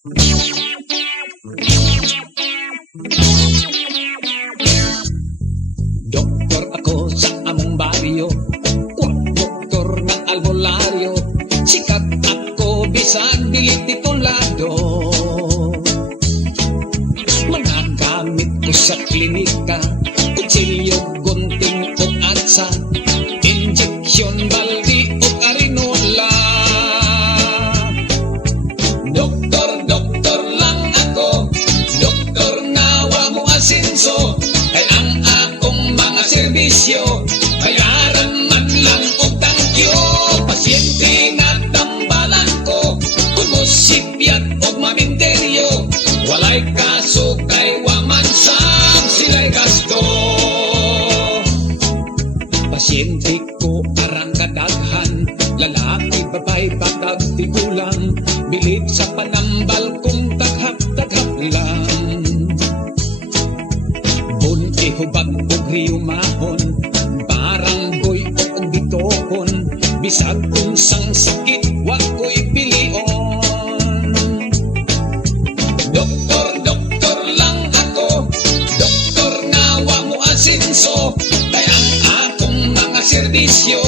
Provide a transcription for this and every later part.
Doktor ako sa among baryo, doktor ng albularyo. Sikat ako bisan dili titulado. Mga gamit ko sa klinika, kutsilyo, gunting o atsa, injeksyon, baldi o arinola. Doktor lang ako, doktor nga wa mo asenso. Kay ang akong mga serbisyo, bayaran man lang og tangkyo. Pasyente nga tambalan ko, kung mosipyat og maminteryo. Walay kaso kay wa man sab sila'y gasto. Pasyente ko arang kadaghan, lalaki, babay, batag, tigulang. Bilit sa panambal kong taghap-taghap lang. Bun ihubag og riyumahon, baranggoy o bitokon. Bisag unsang sakit wa ko'y pilion. Doktor lang ako, doktor nga wa mo asenso. Kay ang akong mga serbisyo,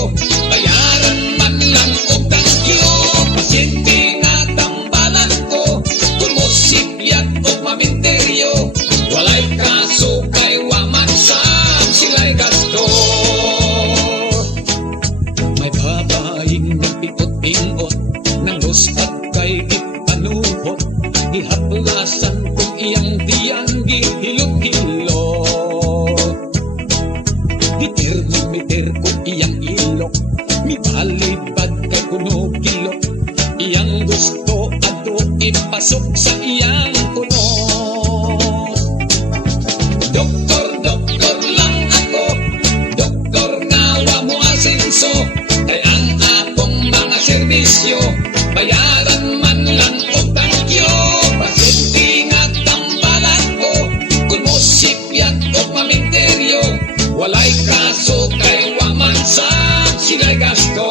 bayaran man lang og tangkyo. Pasyente nga tambalan ko, kung mosipyat og maminteryo. Walay kaso kay wa man sab sila'y gasto. May babaeng nagpitot-ingot, nang luspat kay ipanuhot. Gihaplasan kung iyang diyang gihilot-hilot. Gitermometer kung iyang ilok, mibalibad kay kuno kilok. Iyang gusto ato ipasok sa iyang kunot. Doktor lang ako, doktor nga wa mo asenso. Kay ang akong mga serbisyo, bayaran man lang og tangkyo. Pasyente nga tambalan ko, kung mosipyat og maminteryo. Walay kaso kay wa man sab sila'y gasto.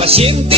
Pasyente